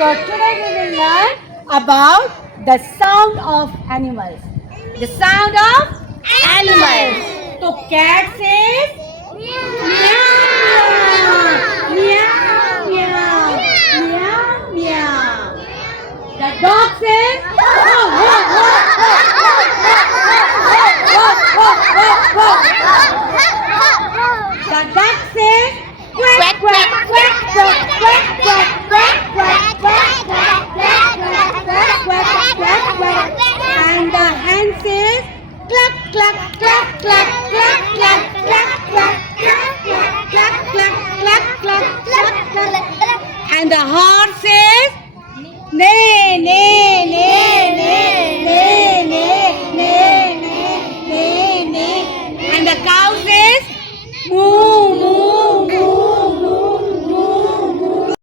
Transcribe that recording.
So today we will learn about the sound of animals. The sound of animals. So cat says meow, meow, meow, meow, meow. The dog says woof, woof, woof, woof, woof, woof, woof, woof. The duck says quack, quack, quack, quack, quack, quack, quack, quack, quack, quack, quack, quack, quack, quack, quack, quack. And the hen says cluck, cluck, cluck, cluck, cluck, cluck, cluck, cluck, cluck, cluck, cluck, cluck, cluck, cluck, cluck, cluck. And the horse says neigh, neigh.